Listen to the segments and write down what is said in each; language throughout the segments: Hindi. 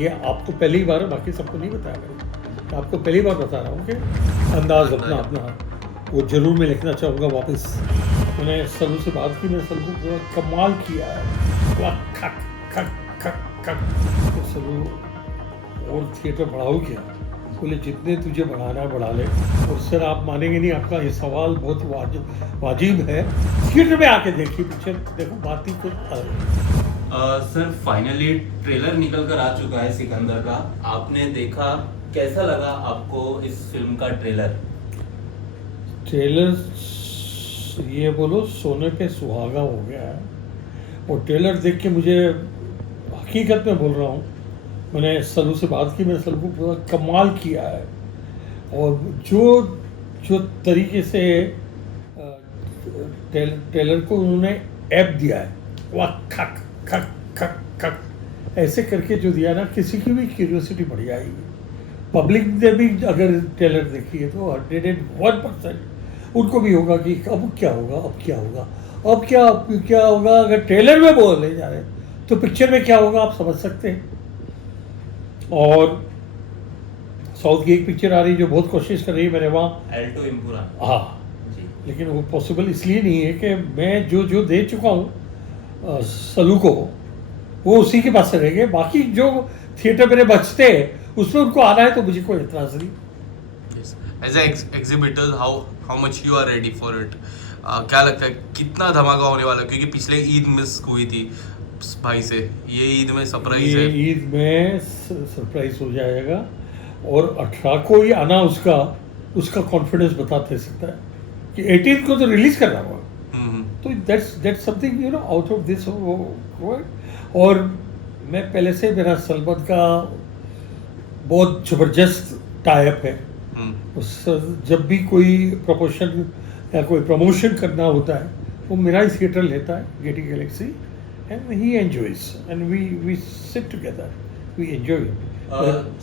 ये आपको पहली बार, बाकी सबको नहीं बताया मैंने, आपको पहली बार बता रहा हूँ कि अंदाज अपना वो जरूर मैं लिखना चाहूँगा वापस। मैंने सलू से बात की, मैंने सलू को कमाल किया है, वाह खक खक खक खक। तो सलू और थिएटर बढ़ाओ क्या? बोले जितने तुझे बढ़ाना है बढ़ा ले। और सर आप मानेंगे नहीं, आपका ये सवाल बहुत वाजिब है। थिएटर में आके देखिए पिक्चर, देखो बात ही कुछ सर फाइनली ट्रेलर निकल कर आ चुका है सिकंदर का, आपने देखा, कैसा लगा आपको इस फिल्म का ट्रेलर? ट्रेलर ये बोलो सोने पे सुहागा हो गया है। और ट्रेलर देख के मुझे, हकीकत में बोल रहा हूँ, मैंने सलू से बात की, मैंने सलू को पूरा कमाल किया है। और जो तरीके से ट्रेलर को उन्होंने ऐप दिया है, वाह खक खक खक खक ऐसे करके जो दिया ना, किसी की भी क्यूरियोसिटी बढ़ जाएगी। पब्लिक ने भी अगर ट्रेलर देखी है तो 101% उनको भी होगा कि अब क्या होगा, अब क्या होगा, अब क्या होगा। अगर ट्रेलर में बोले जा रहे तो पिक्चर में क्या होगा आप समझ सकते हैं। और साउथ की एक पिक्चर आ रही जो बहुत कोशिश कर रही है, मेरे वहाँ एल्टो इम्पुरान, हाँ, लेकिन वो पॉसिबल इसलिए नहीं है कि मैं जो दे चुका हूँ सलू को, वो उसी के पास से रहेंगे। बाकी जो थिएटर मेरे बचते हैं उसमें उनको आना है तो मुझे कोई एतराज़ नहीं। As a exhibitor how much you are ready for it? क्या लगता है कितना धमाका होने वाला है? क्योंकि पिछले ईद मिस हुई थी भाई से, ये ईद में सरप्राइज है। ये ईद में सरप्राइज हो जाएगा। और 18 को ही आना उसका कॉन्फिडेंस बता दे सकता है कि 18 को तो रिलीज करना होगा। तो that's something you know out of this world. और मैं पहले से, मेरा सलमान का बहुत ज़बरदस्त टाइप है। जब भी कोई प्रमोशन या कोई प्रमोशन करना होता है वो मेरा ही थिएटर लेता है, Gaiety Galaxy, and he enjoys and we sit together, we enjoy.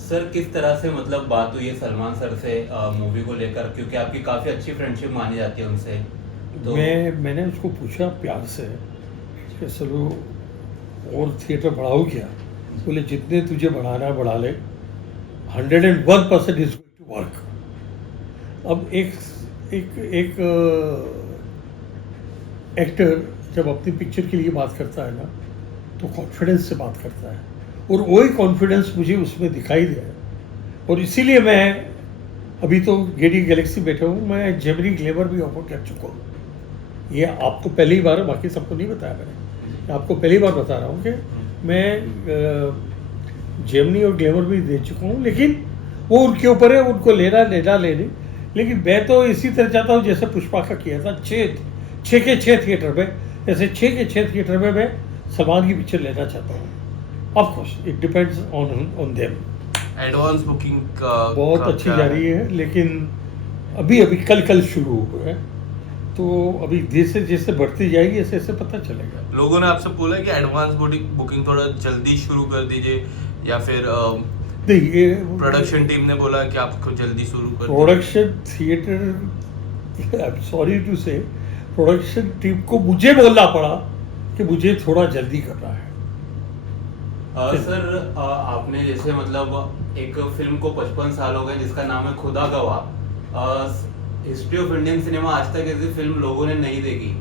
Sir किस तरह से मतलब बात हुई है सलमान सर से मूवी को लेकर, क्योंकि आपकी काफ़ी अच्छी फ्रेंडशिप मानी जाती है उनसे? तो मैंने उसको पूछा प्यार से कि सलू और थिएटर बढ़ाओ क्या? बोले जितने तुझे बढ़ाना है बढ़ा ले, 101% इज गोइंग टू वर्क। अब एक एक्टर जब अपनी पिक्चर के लिए बात करता है ना तो कॉन्फिडेंस से बात करता है, और वही कॉन्फिडेंस मुझे उसमें दिखाई दिया है। और इसीलिए मैं अभी तो गेटी गैलेक्सी बैठा हूँ, मैं जेमिनी ग्लेमर भी ऑफर कर चुका हूँ। ये आपको पहली बार, बाकी सबको नहीं बताया मैंने, आपको पहली बार बता रहा हूँ कि मैं जेमिनी और ग्लेमर भी दे चुका हूँ। लेकिन वो उनके ऊपर है, उनको लेना लेनी। लेकिन मैं तो इसी तरह चाहता हूँ जैसे पुष्पा का किया था, 6 के 6 थिएटर में, जैसे 6 के 6 थिएटर में मैं सलमान की पिक्चर लेना चाहता हूँ। Of course it depends on them. Advance booking बहुत अच्छी जा रही है, लेकिन अभी कल शुरू हुआ है, तो अभी जैसे जैसे बढ़ती जाएगी ऐसे ऐसे पता चलेगा। लोगों ने आपसे बोला कि एडवांस बुकिंग थोड़ा जल्दी शुरू कर दीजिए, या फिर नहीं, ये प्रोडक्शन टीम ने बोला कि आपको जल्दी शुरू कर production theatre, I am sorry to say, production team को मुझे बोलना पड़ा कि मुझे थोड़ा जल्दी करना है। सर आपने जैसे मतलब एक फिल्म को 55 साल हो गए जिसका नाम है खुदा गवाह, हिस्ट्री ऑफ इंडियन सिनेमा आज तक ऐसी फिल्म लोगों ने नहीं देखी,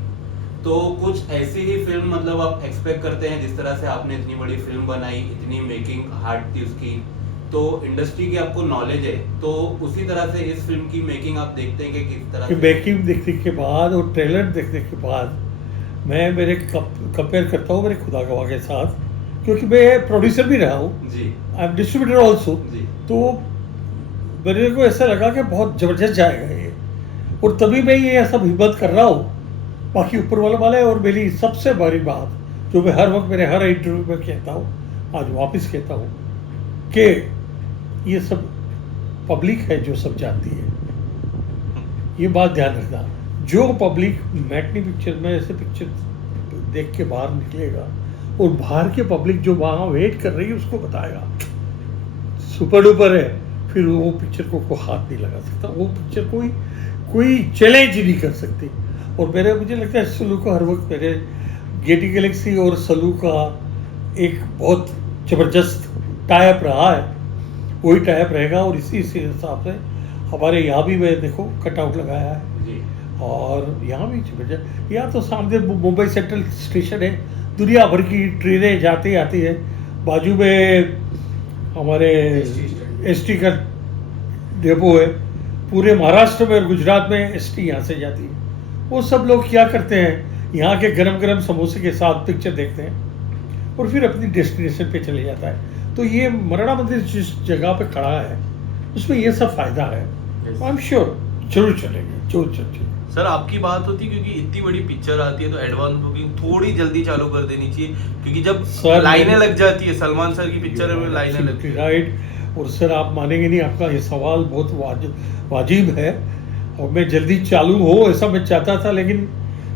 तो कुछ ऐसी ही फिल्म मतलब आप एक्सपेक्ट करते हैं? जिस तरह से आपने इतनी बड़ी फिल्म बनाई, इतनी मेकिंग हार्ड थी उसकी, तो इंडस्ट्री की आपको नॉलेज है, तो उसी तरह से इस फिल्म की मेकिंग आप देखते हैं कि किस तरह से? मेकिंग देखने के बाद और ट्रेलर देखने के बाद मैं मेरे कंपेयर करता हूँ मेरे खुदा गवाह के साथ, क्योंकि मैं प्रोड्यूसर भी रहा हूँ जी, आई एम डिस्ट्रीब्यूटर ऑल्सो। जी, तो मेरे को ऐसा लगा कि बहुत ज़बरदस्त जाएगा ये, और तभी मैं ये सब हिम्मत कर रहा हूँ। बाकी ऊपर वाला है। और मेरी सबसे बड़ी बात जो मैं हर वक्त मेरे हर इंटरव्यू में कहता हूँ, आज वापस कहता हूँ कि ये सब पब्लिक है जो सब जानती है, ये बात ध्यान रखना। जो पब्लिक मैटनी पिक्चर में ऐसे पिक्चर देख के बाहर निकलेगा, और बाहर के पब्लिक जो वहाँ वेट कर रही है उसको बताएगा सुपर डुपर है, फिर वो पिक्चर को हाथ नहीं लगा सकता, वो पिक्चर कोई चैलेंज नहीं कर सकती। और मुझे लगता है सलू को हर वक्त मेरे गेटी गैलेक्सी और सलू का एक बहुत ज़बरदस्त टाइप रहा है वही टाइप रहेगा, और इसी से हिसाब से हमारे यहाँ भी मैं देखो कटआउट लगाया है। जी और यहाँ भी यहाँ तो सामने मुंबई सेंट्रल स्टेशन है, दुनिया भर की ट्रेनें जाती आती है, बाजू में हमारे एसटी का डेपो है, पूरे महाराष्ट्र में और गुजरात में एसटी यहाँ से जाती है। वो सब लोग क्या करते हैं, यहाँ के गरम गरम समोसे के साथ पिक्चर देखते हैं और फिर अपनी डेस्टिनेशन पे चले जाता है। तो ये मराठा मंदिर जिस जगह पे खड़ा है उसमें ये सब फायदा है। आई एम श्योर जरूर चलेंगे, जरूर चलेंगे। सर आपकी बात होती क्योंकि इतनी बड़ी पिक्चर आती है तो एडवांस बुकिंग थोड़ी जल्दी चालू कर देनी चाहिए, क्योंकि जब लाइनें लग जाती है सलमान सर की पिक्चर में लाइनें लगती है। राइट। और सर आप मानेंगे नहीं, आपका ये सवाल बहुत वाजिब है, और मैं जल्दी चालू हो ऐसा मैं चाहता था, लेकिन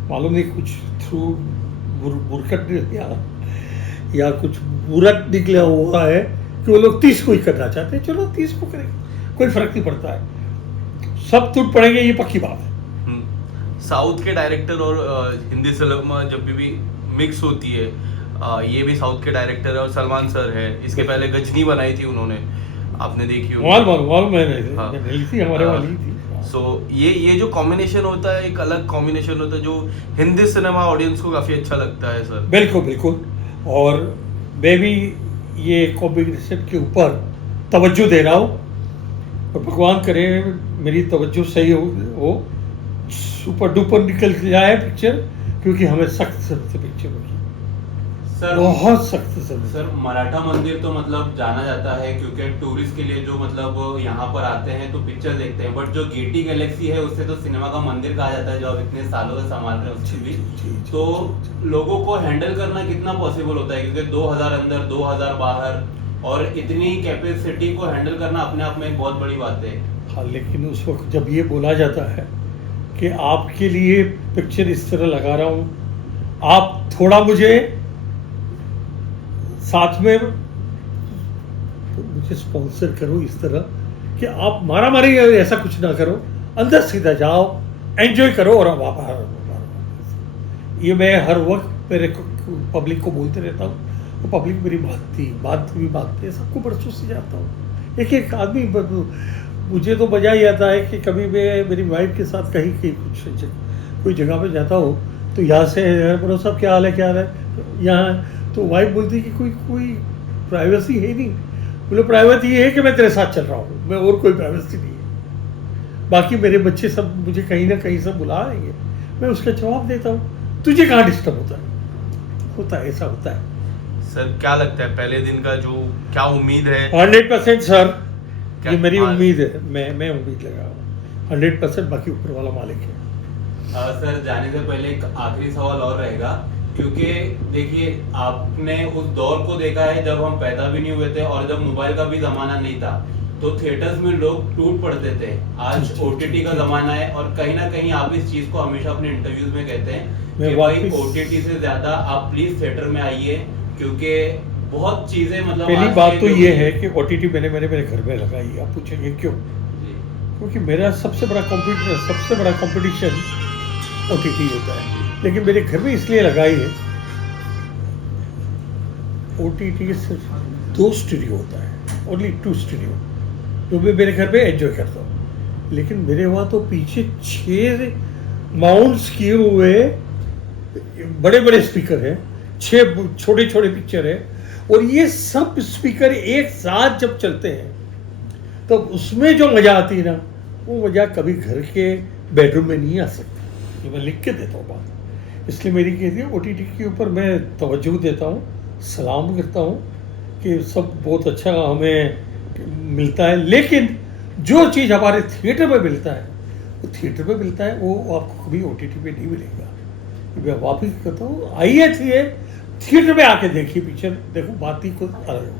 मालूम नहीं कुछ थ्रू बुरकट या कुछ बुरा निकला हुआ है कि वो लोग 30 को ही करना चाहते हैं। चलो 30 को करेंगे, कोई फर्क नहीं पड़ता है, सब टूट पड़ेंगे, ये पक्की बात है। साउथ के डायरेक्टर और हिंदी फिल्म जब भी मिक्स होती है, ये भी साउथ के डायरेक्टर है और सलमान सर है, इसके पहले गजनी बनाई थी उन्होंने, आपने देखी होगी। मैंने ली थी, हमारे वाली थी। सो ये जो कॉम्बिनेशन होता है, एक अलग कॉम्बिनेशन होता है जो हिंदी सिनेमा ऑडियंस को काफी अच्छा लगता है सर। बिल्कुल बिल्कुल। और मैं भी ये कॉम्बिनेशन के ऊपर तवज्जो दे रहा हूँ, और भगवान करे मेरी तवज्जो सही हो, सुपर डुपर निकल जाए पिक्चर, क्योंकि हमें सख्त से पिक्चर होगी सर, बहुत सख्त से। सर मराठा मंदिर तो मतलब जाना जाता है क्योंकि टूरिस्ट के लिए जो मतलब यहाँ पर आते हैं तो पिक्चर देखते हैं, बट जो गेटी गैलेक्सी है उससे तो सिनेमा का मंदिर कहा जाता है जो आप इतने सालों से संभाल रहे हैं उससे भी। तो लोगों को हैंडल करना कितना पॉसिबल होता है, क्योंकि 2000 अंदर 2000 बाहर, और इतनी कैपेसिटी को हैंडल करना अपने आप में एक बहुत बड़ी बात है। हाँ, लेकिन उस वक्त जब ये बोला जाता है कि आपके लिए पिक्चर इस तरह लगा रहा हूँ, आप थोड़ा मुझे साथ में मुझे स्पॉन्सर करो इस तरह कि आप मारा मारी ऐसा कुछ ना करो, अंदर सीधा जाओ, एंजॉय करो और आप वापस। ये मैं हर वक्त मेरे पब्लिक को बोलते रहता हूँ, तो पब्लिक मेरी बात पे सबको बरसों से जाता हूँ। एक आदमी मुझे तो मजा ही आता है कि कभी मैं मेरी वाइफ के साथ कहीं कोई जगह पे जाता हूँ तो यहाँ से बोलो साहब क्या हाल है यहाँ, तो वाइफ बोलती है कि कोई प्राइवेसी है नहीं। बोले प्राइवेसी ये है कि मैं तेरे साथ चल रहा हूँ, मैं और कोई प्राइवेसी नहीं है। बाकी मेरे बच्चे सब मुझे कहीं ना कहीं सब बुला रहेंगे, मैं उसका जवाब देता हूँ, तुझे कहाँ डिस्टर्ब होता है ऐसा होता है। सर क्या लगता है पहले दिन का जो क्या उम्मीद है? 100% सर, ये मेरी हाँ। उम्मीद है, मैं उम्मीद लगा रहा हूँ 100%, बाकी ऊपर वाला मालिक है। सर जाने से पहले एक आखिरी सवाल और रहेगा, क्योंकि देखिए आपने उस दौर को देखा है जब हम पैदा भी नहीं हुए थे और जब मोबाइल का भी जमाना नहीं था, तो थिएटर्स में लोग टूट पड़ते थे। आज ओटीटी का जमाना है और कहीं ना कहीं आप इस चीज को हमेशा अपने इंटरव्यूज में कहते हैं कि भाई ओटीटी से ज्यादा आप प्लीज थिएटर में आइए, क्योंकि बहुत चीजें मतलब पहली बात तो ये है कि ओटीटी मैंने मेरे घर में लगाई। आप पूछेंगे क्यों? क्योंकि मेरा सबसे बड़ा कंपटीशन ओटीटी होता है, लेकिन मेरे घर में इसलिए लगाई है, ओटीटी सिर्फ 2 स्टूडियो होता है, ओनली 2 स्टूडियो, जो मैं मेरे घर में एंजॉय करता हूँ। लेकिन मेरे वहाँ तो पीछे 6 माउंट्स किए हुए बड़े स्पीकर हैं, 6 छोटे पिक्चर है, और ये सब स्पीकर एक साथ जब चलते हैं तो उसमें जो मजा आती है ना, वो मजा कभी घर के बेडरूम में नहीं आ सकती। ये मैं लिख के देता हूँ बात, इसलिए मेरी कहती है ओटीटी के ऊपर मैं तवज्जो देता हूँ, सलाम करता हूँ कि सब बहुत अच्छा हमें मिलता है, लेकिन जो चीज़ हमारे थिएटर में मिलता है वो थिएटर में मिलता है, वो आपको कभी ओटीटी पे नहीं मिलेगा। मैं वापस कहता हूँ, आइए थिएटर में आके देखिए पिक्चर, देखो बात ही कुछ अलग है।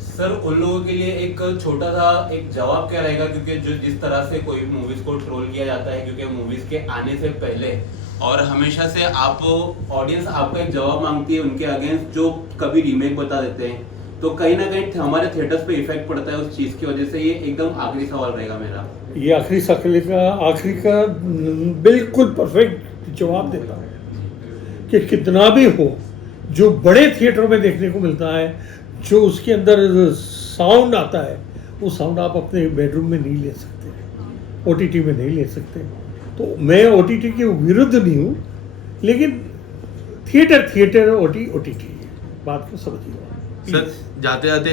सर उन लोगों के लिए एक छोटा सा एक जवाब क्या रहेगा, क्योंकि जो जिस तरह से कोई मूवीज को ट्रोल किया जाता है, क्योंकि मूवीज के आने से पहले और हमेशा से आप ऑडियंस आपका एक जवाब मांगती है उनके अगेंस्ट, जो कभी रीमेक बता देते हैं, तो कहीं ना कहीं हमारे थिएटर्स पे इफेक्ट पड़ता है उस चीज की वजह से। ये एकदम आखिरी सवाल रहेगा मेरा। ये आखिरी का बिल्कुल परफेक्ट जवाब देता हूँ कि कितना भी हो, जो बड़े थिएटरों में देखने को मिलता है जो उसके अंदर साउंड आता है वो साउंड आप अपने बेडरूम में नहीं ले सकते, ओटीटी में नहीं ले सकते। तो मैं ओटीटी के विरुद्ध नहीं हूँ, लेकिन थिएटर ओटीटी बात को समझिए। सर जाते जाते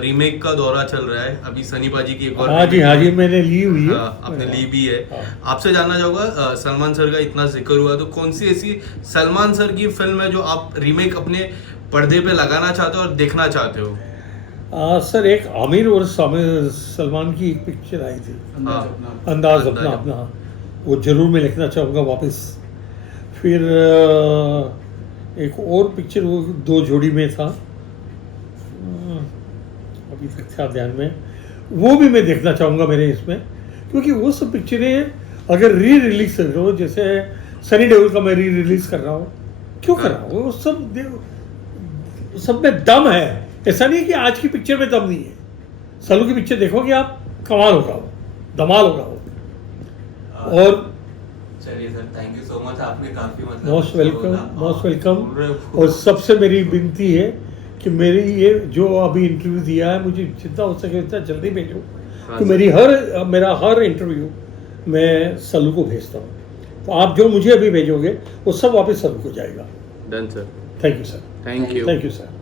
रीमेक का दौरा चल रहा है, अभी सनी बाजी की एक और हाँ जी remake हाँ जी, है। मैंने ली हुई है। आपने ली भी है। हाँ। आपसे आपसे जानना चाहूँगा, सलमान सर का इतना जिक्र हुआ, तो कौन सी ऐसी सलमान सर की फिल्म है जो आप रीमेक अपने पर्दे पे लगाना चाहते हो और देखना चाहते हो? सर एक आमिर और सलमान की एक पिक्चर आई थी, हाँ। अंदाज अपना अपना, वो जरूर मैं लिखना चाहूँगा वापस। फिर एक और पिक्चर वो 2 जोड़ी में था, अभी तक था ध्यान में, वो भी मैं देखना चाहूँगा मेरे इसमें, क्योंकि वो सब पिक्चरें अगर री रिलीज कर रहे हो, जैसे सनी देओल का मैं री रिलीज कर रहा हूँ, क्यों कर रहा हूँ, वो सब में दम है। ऐसा नहीं कि आज की पिक्चर में दम नहीं है। सलू की पिक्चर देखोगे आप, कमाल होगा वो, धमाल होगा वो। और चलिए sir, thank you so much, आपने काफी मतलब मोस्ट वेलकम। और सबसे मेरी विनती है कि मेरी ये जो अभी इंटरव्यू दिया है, मुझे जितना हो सके उतना जल्दी भेजो, तो मेरा हर इंटरव्यू मैं सलू को भेजता हूँ। तो आप जो मुझे अभी भेजोगे वो सब वापस सलू को जाएगा। Done sir, thank you sir. Thank you. Thank you sir.